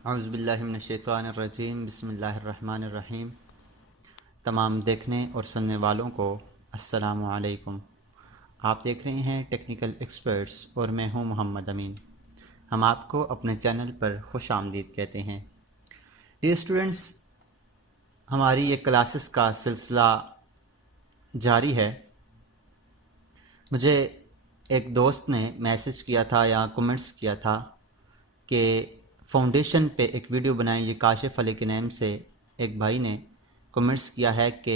औज़ुबिल्लाहि मिनश्शैतानिर्रजीम बिस्मिल्लाहिर्रहमानिर्रहीम। तमाम देखने और सुनने वालों को अस्सलामु अलैकुम। आप देख रहे हैं टेक्निकल एक्सपर्ट्स और मैं हूं मोहम्मद अमीन। हम आपको अपने चैनल पर खुश आमदीद कहते हैं। ये स्टूडेंट्स, हमारी ये क्लासेस का सिलसिला जारी है। मुझे एक दोस्त ने मैसेज किया था या कमेंट्स किया था कि फाउंडेशन पे एक वीडियो बनाई। ये काशिफ अली के नेम से एक भाई ने कमेंट्स किया है कि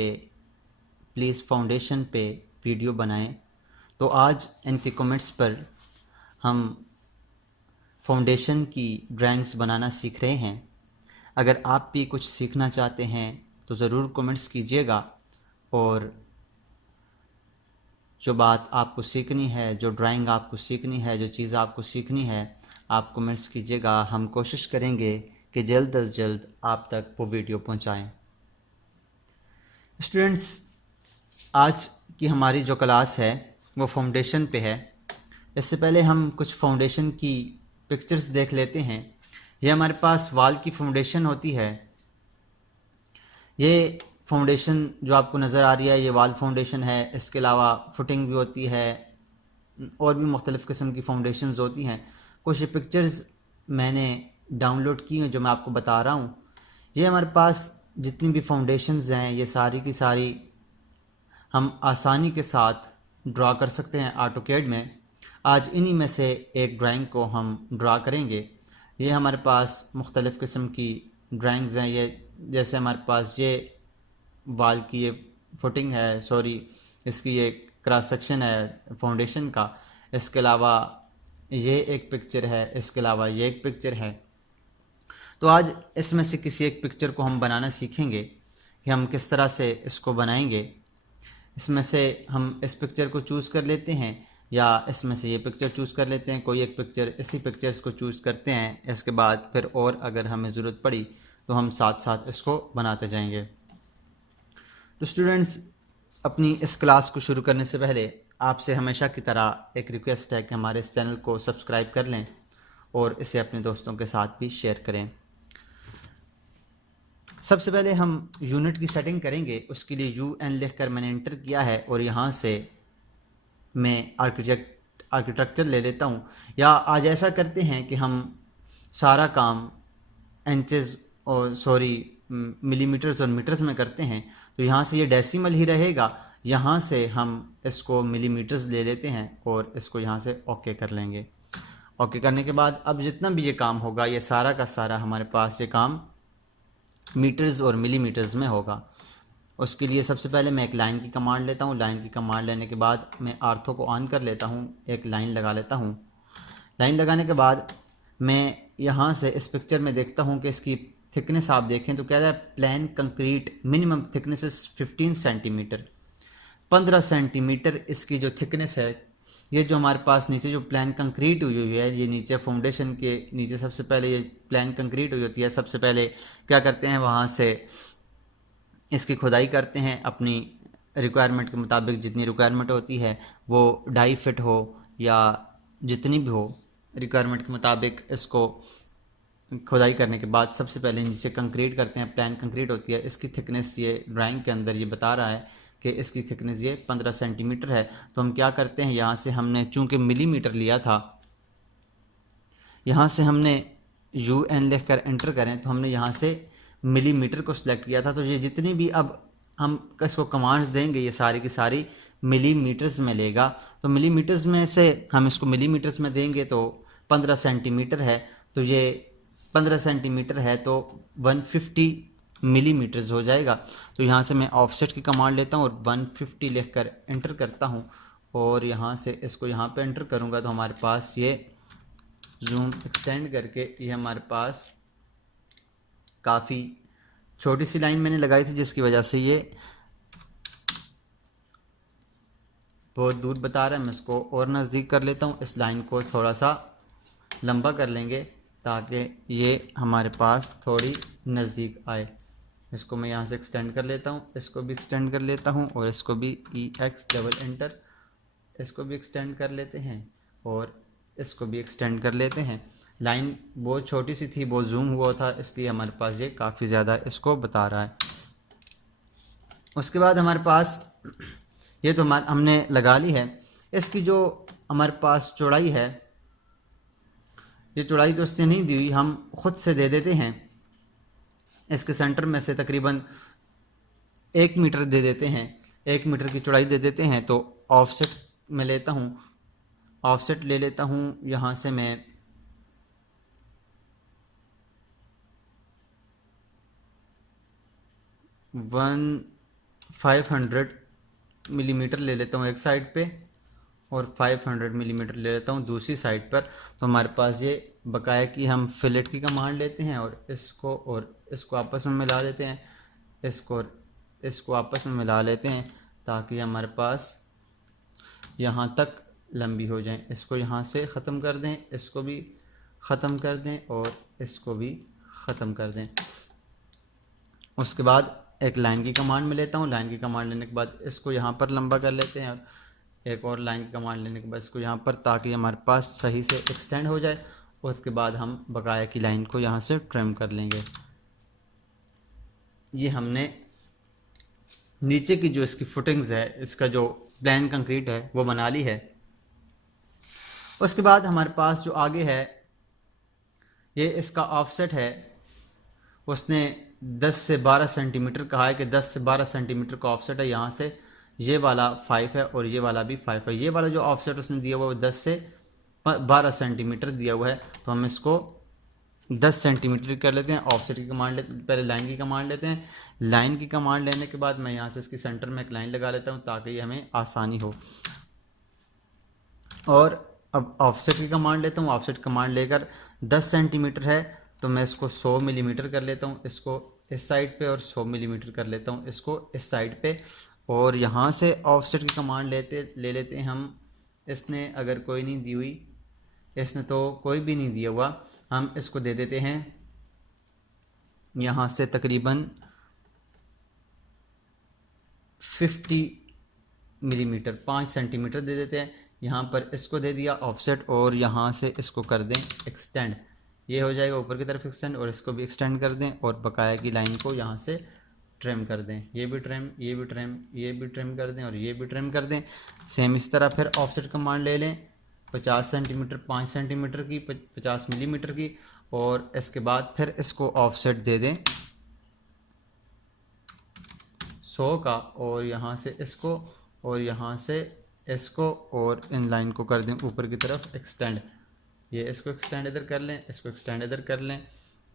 प्लीज़ फाउंडेशन पे वीडियो बनाएं। तो आज इनके कमेंट्स पर हम फाउंडेशन की ड्राइंग्स बनाना सीख रहे हैं। अगर आप भी कुछ सीखना चाहते हैं तो ज़रूर कमेंट्स कीजिएगा, और जो बात आपको सीखनी है, जो ड्राइंग आपको सीखनी है, जो चीज़ आपको सीखनी है, आप कमेंट्स कीजिएगा। हम कोशिश करेंगे कि जल्द अज जल्द आप तक वो वीडियो पहुंचाएं। स्टूडेंट्स, आज की हमारी जो क्लास है वो फाउंडेशन पे है। इससे पहले हम कुछ फाउंडेशन की पिक्चर्स देख लेते हैं। ये हमारे पास वाल की फाउंडेशन होती है। ये फाउंडेशन जो आपको नज़र आ रही है ये वाल फाउंडेशन है। इसके अलावा फुटिंग भी होती है और भी मुख्तलिफ़ किस्म की फाउंडेशंस होती हैं। कुछ पिक्चर्स मैंने डाउनलोड की हैं जो मैं आपको बता रहा हूँ। ये हमारे पास जितनी भी फाउंडेशंस हैं ये सारी की सारी हम आसानी के साथ ड्रा कर सकते हैं ऑटोकैड में। आज इन्हीं में से एक ड्राइंग को हम ड्रा करेंगे। ये हमारे पास मुख्तलिफ़ किस्म की ड्राइंग्स हैं। ये जैसे हमारे पास ये वाल की ये फुटिंग है, सॉरी इसकी ये क्रॉस सेक्शन है फाउंडेशन का। इसके अलावा ये एक पिक्चर है, इसके अलावा ये एक पिक्चर है। तो आज इसमें से किसी एक पिक्चर को हम बनाना सीखेंगे कि हम किस तरह से इसको बनाएंगे। इसमें से हम इस पिक्चर को चूज़ कर लेते हैं या इसमें से ये पिक्चर चूज़ कर लेते हैं। कोई एक पिक्चर, इसी पिक्चर्स को चूज़ करते हैं। इसके बाद फिर और अगर हमें ज़रूरत पड़ी तो हम साथ साथ इसको बनाते जाएंगे। तो स्टूडेंट्स, अपनी इस क्लास को शुरू करने से पहले आपसे हमेशा की तरह एक रिक्वेस्ट है कि हमारे इस चैनल को सब्सक्राइब कर लें और इसे अपने दोस्तों के साथ भी शेयर करें। सबसे पहले हम यूनिट की सेटिंग करेंगे। उसके लिए UN लिखकर मैंने इंटर किया है और यहाँ से मैं आर्किटेक्चर ले लेता हूँ। या आज ऐसा करते हैं कि हम सारा काम इंचेस और मिलीमीटर्स और मीटर्स में करते हैं। तो यहाँ से ये डेसिमल ही रहेगा। यहाँ से हम इसको मिलीमीटर्स ले लेते हैं और इसको यहाँ से ओके कर लेंगे। ओके करने के बाद अब जितना भी ये काम होगा ये सारा का सारा हमारे पास ये काम मीटर्स और मिलीमीटर्स में होगा। उसके लिए सबसे पहले मैं एक लाइन की कमांड लेता हूँ। लाइन की कमांड लेने के बाद मैं आर्थो को ऑन कर लेता हूँ, एक लाइन लगा लेता हूँ। लाइन लगाने के बाद मैं यहाँ से इस पिक्चर में देखता हूँ कि इसकी थिकनेस आप देखें तो क्या है, plane concrete minimum thickness is 15 centimetre. 15 centimetre इसकी जो थिकनेस है। ये जो हमारे पास नीचे जो प्लान कंक्रीट हुई हुई है, ये नीचे फाउंडेशन के नीचे सबसे पहले ये प्लान कंक्रीट हुई होती है। सबसे पहले क्या करते हैं, वहाँ से इसकी खुदाई करते हैं अपनी रिक्वायरमेंट के मुताबिक। जितनी रिक्वायरमेंट होती है वो 2.5 फीट हो या जितनी भी हो, रिक्वायरमेंट के मुताबिक इसको खुदाई करने के बाद सबसे पहले नीचे कंक्रीट करते हैं। प्लान कंक्रीट होती है। इसकी थिकनेस ये ड्राइंग के अंदर ये बता रहा है कि इसकी थिकनेस ये 15 सेंटीमीटर है। तो हम क्या करते हैं, यहाँ से हमने चूँकि मिलीमीटर लिया था, यहाँ से हमने UN लिख कर एंटर करें तो हमने यहाँ से मिलीमीटर को सिलेक्ट किया था। तो ये जितनी भी अब हम इसको कमांड्स देंगे ये सारी की सारी मिलीमीटर्स में लेगा। तो मिलीमीटर्स में से हम इसको मिलीमीटर्स में देंगे तो 15 सेंटीमीटर है। तो ये 15 सेंटीमीटर है तो 150 मिलीमीटर्स हो जाएगा। तो यहाँ से मैं ऑफसेट की कमांड लेता हूँ और 150 लिख कर एंटर करता हूँ और यहाँ से इसको यहाँ पे एंटर करूँगा तो हमारे पास ये जूम एक्सटेंड करके ये हमारे पास काफ़ी छोटी सी लाइन मैंने लगाई थी जिसकी वजह से ये बहुत दूर बता रहा है। मैं इसको और नज़दीक कर लेता हूँ। इस लाइन को थोड़ा सा लंबा कर लेंगे ताकि ये हमारे पास थोड़ी नज़दीक आए। इसको मैं यहाँ से एक्सटेंड कर लेता हूँ, इसको भी एक्सटेंड कर लेता हूँ और इसको भी EX डबल एंटर, इसको भी एक्सटेंड कर लेते हैं और इसको भी एक्सटेंड कर लेते हैं। लाइन बहुत छोटी सी थी, बहुत जूम हुआ था, इसलिए हमारे पास ये काफ़ी ज़्यादा इसको बता रहा है। उसके बाद हमारे पास ये तो हमने लगा ली है। इसकी जो हमारे पास चौड़ाई है, ये चौड़ाई तो इसने नहीं दी हुई, हम खुद से दे देते हैं। इसके सेंटर में से तकरीबन 1 मीटर दे देते हैं, 1 मीटर की चौड़ाई दे देते हैं। तो ऑफसेट में लेता हूँ, ऑफसेट ले लेता हूँ यहाँ से मैं 500 मिलीमीटर ले लेता हूँ एक साइड पे, और 500 मिलीमीटर ले लेता हूँ दूसरी साइड पर। तो हमारे पास ये बकाया कि हम फिलेट की कमांड लेते हैं और इसको आपस में मिला देते हैं, इसको और इसको आपस में मिला लेते हैं, ताकि हमारे पास यहाँ तक लंबी हो जाए। इसको यहाँ से ख़त्म कर दें, इसको भी ख़त्म कर दें और इसको भी ख़त्म कर दें। उसके बाद एक लाइन की कमांड में लेता हूँ, लाइन की कमांड लेने के बाद इसको यहाँ पर लंबा कर लेते हैं, और एक और लाइन की कमांड लेने के बाद इसको यहाँ पर, ताकि हमारे पास सही से एक्सटेंड हो जाए। उसके बाद हम बकाया की लाइन को यहाँ से ट्रिम कर लेंगे। ये हमने नीचे की जो इसकी फुटिंग्स है, इसका जो प्लेन कंक्रीट है वो बना ली है। उसके बाद हमारे पास जो आगे है, ये इसका ऑफसेट है, उसने 10 से 12 सेंटीमीटर कहा है कि 10 से 12 सेंटीमीटर का ऑफसेट है। यहाँ से ये वाला 5 है और ये वाला भी 5 है। ये वाला जो ऑफसेट उसने दिया हुआ है वो 10 से 12 सेंटीमीटर दिया हुआ है। तो हम इसको 10 सेंटीमीटर कर लेते हैं। ऑफसेट की कमांड लेते, पहले लाइन की कमांड लेते हैं। लाइन की कमांड लेने के बाद मैं यहाँ से इसकी सेंटर में एक लाइन लगा लेता हूँ, ताकि ये हमें आसानी हो। और अब ऑफसेट की कमांड लेता हूँ। ऑफसेट कमांड लेकर 10 सेंटीमीटर है तो मैं इसको 100 मिलीमीटर कर लेता हूँ, इसको इस साइड पे, और 100 मिलीमीटर कर लेता हूँ इसको इस साइड पे। और यहाँ से ऑफसेट की कमांड ले लेते हैं हम। इसने अगर कोई नहीं दी हुई, इसने तो कोई भी नहीं दिया हुआ, हम इसको दे देते हैं यहाँ से तकरीबन 50 मिलीमीटर, 5 सेंटीमीटर दे देते हैं। यहाँ पर इसको दे दिया ऑफसेट, और यहाँ से इसको कर दें एक्सटेंड। ये हो जाएगा ऊपर की तरफ एक्सटेंड, और इसको भी एक्सटेंड कर दें, और बकाया की लाइन को यहाँ से ट्रिम कर दें। ये भी ट्रिम, ये भी ट्रिम, ये भी ट्रिम कर दें, और ये भी ट्रिम कर दें। सेम इस तरह फिर ऑफसेट कमांड ले लें 50 सेंटीमीटर, 5 सेंटीमीटर की, 50 मिलीमीटर की, और इसके बाद फिर इसको ऑफसेट दे दें 100 का, और यहाँ से इसको, और यहाँ से इसको, और इन लाइन को कर दें ऊपर की तरफ एक्सटेंड। ये इसको एक्सटेंड इधर कर लें, इसको एक्सटेंड इधर कर लें,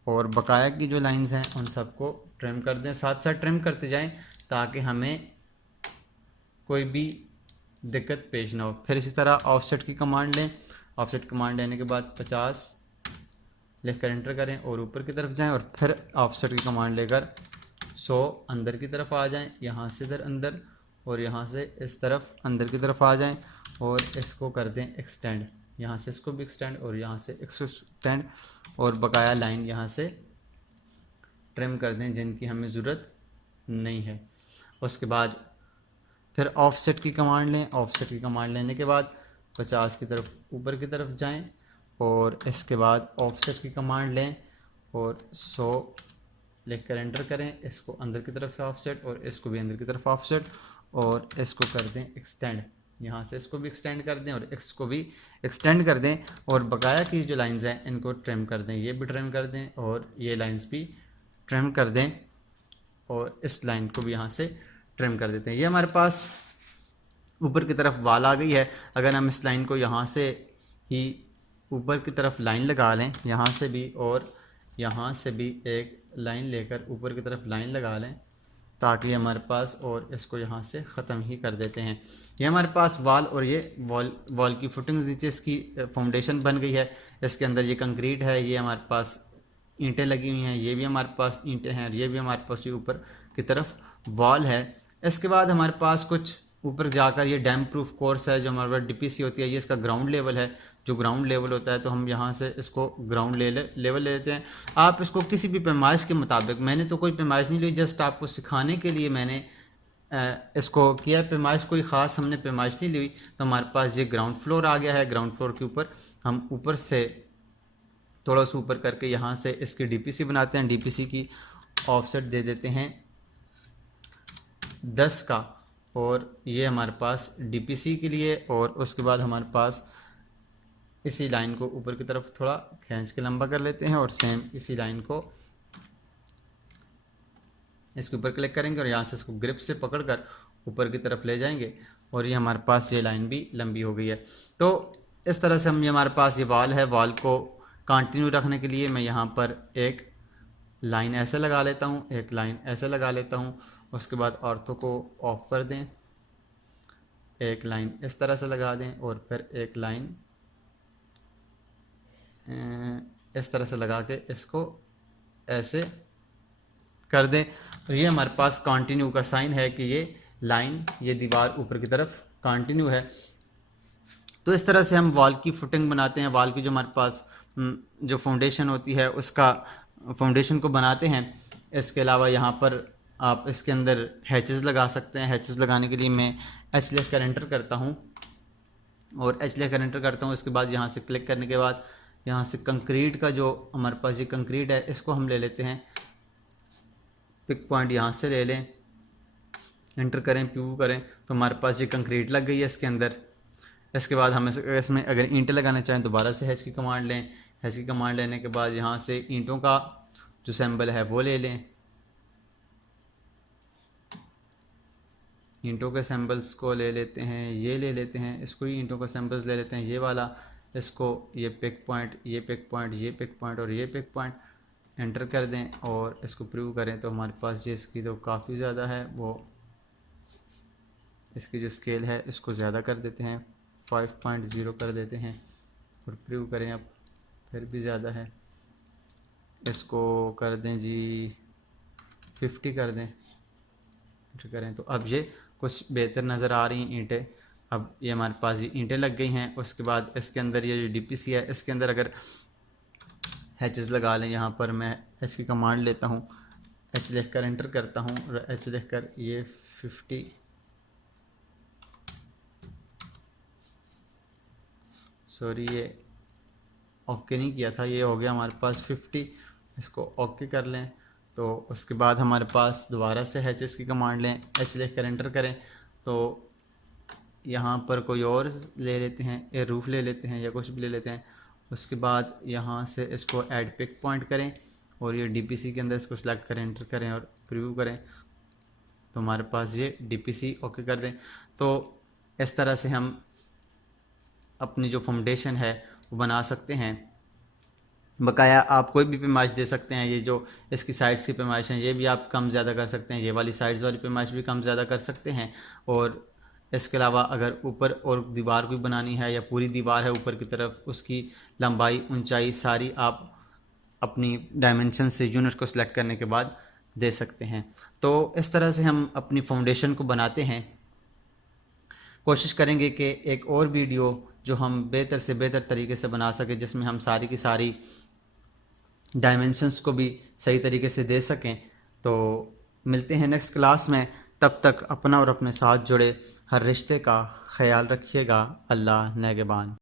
और बकाया की जो लाइंस हैं उन सबको ट्रिम कर दें। साथ साथ ट्रिम करते जाएं, ताकि हमें कोई भी दिक्कत पेश ना हो। फिर इसी तरह ऑफसेट की कमांड लें। ऑफसेट कमांड लेने के बाद 50 लिखकर एंटर करें और ऊपर की तरफ जाएं, और फिर ऑफसेट की कमांड लेकर 100 अंदर की तरफ आ जाएं, यहाँ से इधर अंदर, और यहाँ से इस तरफ अंदर की तरफ आ जाएं, और इसको कर दें एक्सटेंड। यहाँ से इसको भी एक्सटेंड, और यहाँ से एक्सटेंड, और बकाया लाइन यहाँ से ट्रिम कर दें जिनकी हमें ज़रूरत नहीं है। उसके बाद फिर ऑफसेट की कमांड लें। ऑफसेट की कमांड लेने के बाद 50 की तरफ ऊपर की तरफ जाएं, और इसके बाद ऑफसेट की कमांड लें और 100 लिखकर एंटर करें। इसको अंदर की तरफ से ऑफसेट, और इसको भी अंदर की तरफ ऑफसेट, और इसको कर दें एक्सटेंड। यहाँ से इसको भी एक्सटेंड कर दें, और इसको भी एक्सटेंड कर दें, और बकाया की जो लाइंस हैं इनको ट्रिम कर दें। ये भी ट्रिम कर दें, और ये लाइंस भी ट्रिम कर दें, और इस लाइन को भी यहाँ से ट्रिम कर देते हैं। ये हमारे पास ऊपर की तरफ वाल आ गई है। अगर हम इस लाइन को यहाँ से ही ऊपर की तरफ लाइन लगा लें, यहाँ से भी और यहाँ से भी एक लाइन लेकर ऊपर की तरफ लाइन लगा लें, ताकि हमारे पास, और इसको यहाँ से ख़त्म ही कर देते हैं। ये हमारे पास वाल, और ये वॉल की फुटिंग्स नीचे इसकी फाउंडेशन बन गई है। इसके अंदर ये कंक्रीट है, ये हमारे पास ईंटें लगी हुई हैं, ये भी हमारे पास ईंटें हैं, और ये भी हमारे पास ये ऊपर की तरफ वॉल है। इसके बाद हमारे पास कुछ ऊपर जाकर ये डैम प्रूफ कोर्स है, जो हमारे पास डीपीसी होती है। ये इसका ग्राउंड लेवल है। जो ग्राउंड लेवल होता है, तो हम यहाँ से इसको ग्राउंड लेवल ले लेते हैं। आप इसको किसी भी पैमाइश के मुताबिक, मैंने तो कोई पैमाइश नहीं ली, जस्ट आपको सिखाने के लिए मैंने इसको किया। पैमाइश कोई ख़ास हमने पैमाइश नहीं ली। तो हमारे पास ये ग्राउंड फ्लोर आ गया है। ग्राउंड फ्लोर के ऊपर हम ऊपर से थोड़ा सा ऊपर करके यहाँ से इसकी डीपीसी बनाते हैं। डीपीसी की ऑफसेट दे देते हैं 10 का, और ये हमारे पास डीपीसी के लिए। और उसके बाद हमारे पास इसी लाइन को ऊपर की तरफ थोड़ा खींच के लंबा कर लेते हैं, और सेम इसी लाइन को इसके ऊपर क्लिक करेंगे और यहाँ से इसको ग्रिप से पकड़कर ऊपर की तरफ ले जाएंगे, और ये हमारे पास ये लाइन भी लंबी हो गई है। तो इस तरह से हम, ये हमारे पास ये वाल है, वाल को कंटिन्यू रखने के लिए मैं यहाँ पर एक लाइन ऐसे लगा लेता हूँ, एक लाइन ऐसे लगा लेता हूँ। उसके बाद ऑर्थो को ऑफ कर दें, एक लाइन इस तरह से लगा दें, और फिर एक लाइन इस तरह से लगा के इसको ऐसे कर दें। और ये हमारे पास कंटिन्यू का साइन है कि ये लाइन, ये दीवार ऊपर की तरफ कंटिन्यू है। तो इस तरह से हम वॉल की फुटिंग बनाते हैं। वॉल की जो हमारे पास जो फाउंडेशन होती है उसका फाउंडेशन को बनाते हैं। इसके अलावा यहाँ पर आप इसके अंदर हैचेस लगा सकते हैं। हैचेस लगाने के लिए मैं एच लिख कर एंटर करता हूँ, और एच लिख कर एंटर करता हूँ। इसके बाद यहाँ से क्लिक करने के बाद यहाँ से कंक्रीट का जो हमारे पास ये कंक्रीट है, इसको हम ले लेते हैं। पिक पॉइंट यहाँ से ले लें, एंटर करें, प्यू करें, तो हमारे पास ये कंक्रीट लग गई है इसके अंदर। इसके बाद हम इसमें अगर ईंटें लगाना चाहें दोबारा से हैच की कमांड लें। हैच की कमांड लेने के बाद यहाँ से ईंटों का जो सिंबल है वो ले लें। ईंटों के सिंबल्स को ले लेते हैं, ये ले लेते हैं, इसको ही ईंटों का सिंबल्स ले लेते हैं, ये वाला, इसको, ये पिक पॉइंट, ये पिक पॉइंट, ये पिक पॉइंट और ये पिक पॉइंट, एंटर कर दें और इसको प्रूव करें। तो हमारे पास ये इसकी तो काफ़ी ज़्यादा है, वो इसकी जो स्केल है इसको ज़्यादा कर देते हैं, 5.0 कर देते हैं और प्रूव करें। अब फिर भी ज़्यादा है, इसको कर दें जी 50 कर दें, एंटर करें। तो अब ये कुछ बेहतर नज़र आ रही हैं ईंटें। अब ये हमारे पास ये ईंटें लग गई हैं। उसके बाद इसके अंदर ये जो डीपीसी है, इसके अंदर अगर हैचेस लगा लें, यहाँ पर मैं एच की कमांड लेता हूँ, एच लिख कर एंटर करता हूँ, और एच लिख कर ये 50, सॉरी ये ओके नहीं किया था, ये हो गया हमारे पास 50। इसको ओके कर लें। तो उसके बाद हमारे पास दोबारा से हैचेस की कमांड लें, एच लिख कर एंटर करें। तो यहाँ पर कोई और ले लेते हैं, ए रूफ ले लेते हैं या कुछ भी ले लेते हैं। उसके बाद यहाँ से इसको ऐड पिक पॉइंट करें और ये डीपीसी के अंदर इसको सेलेक्ट करें, एंटर करें और प्रीव्यू करें। तो हमारे पास ये डीपीसी ओके कर दें। तो इस तरह से हम अपनी जो फाउंडेशन है वो बना सकते हैं। बकाया आप कोई भी पैमाइश दे सकते हैं। ये जो इसकी साइड्स की पैमाइश हैं ये भी आप कम ज़्यादा कर सकते हैं, ये वाली साइड्स वाली पैमाइश भी कम ज़्यादा कर सकते हैं। और इसके अलावा अगर ऊपर और दीवार कोई बनानी है या पूरी दीवार है ऊपर की तरफ, उसकी लंबाई ऊंचाई सारी आप अपनी डायमेंशन से यूनिट को सिलेक्ट करने के बाद दे सकते हैं। तो इस तरह से हम अपनी फाउंडेशन को बनाते हैं। कोशिश करेंगे कि एक और वीडियो जो हम बेहतर से बेहतर तरीके से बना सके, जिसमें हम सारी की सारी डायमेंशंस को भी सही तरीके से दे सकें। तो मिलते हैं नेक्स्ट क्लास में। तब तक अपना और अपने साथ जुड़े हर रिश्ते का ख्याल रखिएगा। अल्लाह नेगेबान।